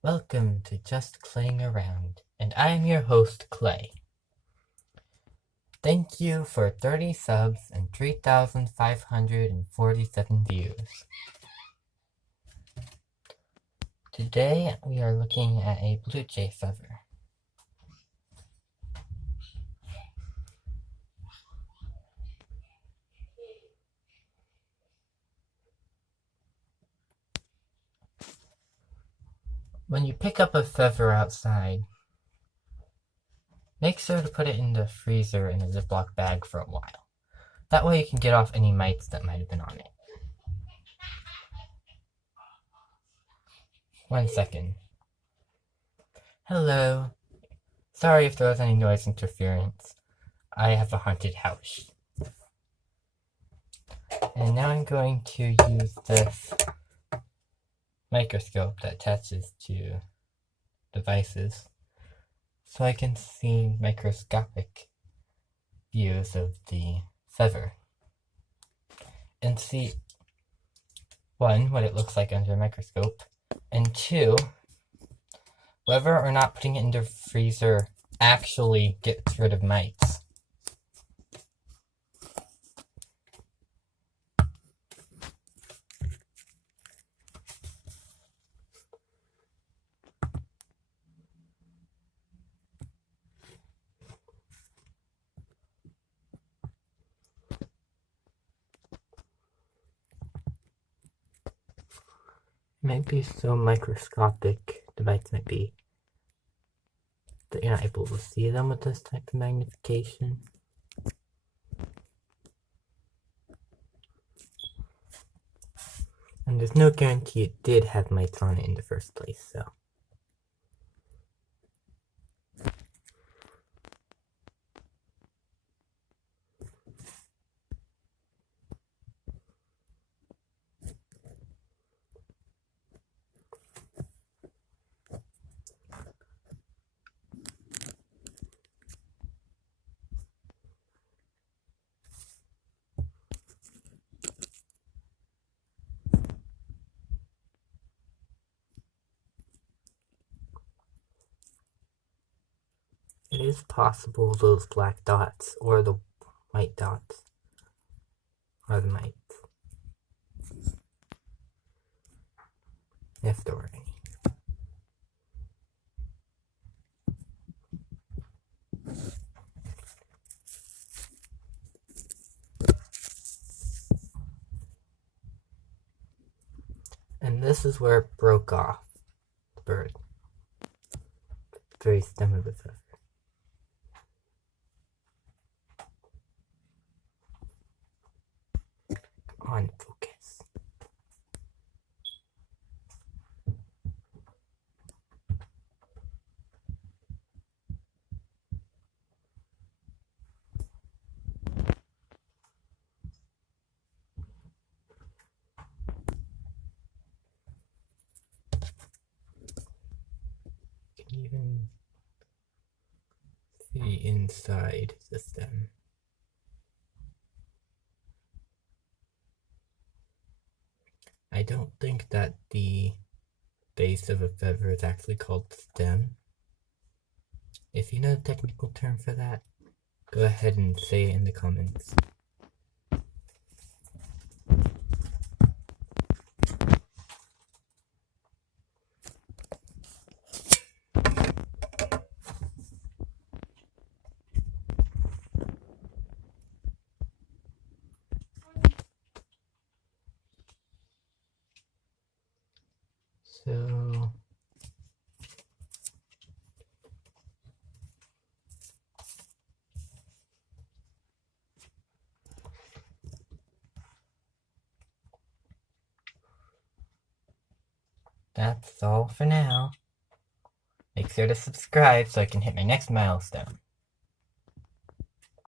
Welcome to Just Claying Around, and I am your host, Clay. Thank you for 30 subs and 3,547 views. Today we are looking at a blue jay feather. When you pick up a feather outside, make sure to put it in the freezer in a Ziploc bag for a while. That way you can get off any mites that might have been on it. 1 second. Hello. Sorry if there was any noise interference. I have a haunted house. And now I'm going to use this microscope that attaches to devices so I can see microscopic views of the feather and see, one, what it looks like under a microscope, and two, whether or not putting it in the freezer actually gets rid of mites. Might be so microscopic, the mites might be, that you're not able to see them with this type of magnification. And there's no guarantee it did have mites on it in the first place, so. It is possible those black dots or the white dots are the mites, if there were any. And this is where it broke off, the bird. The very stem of the feather. On focus. You can even see inside the stem. I don't think that the base of a feather is actually called stem. If you know the technical term for that, go ahead and say it in the comments. So that's all for now. Make sure to subscribe so I can hit my next milestone.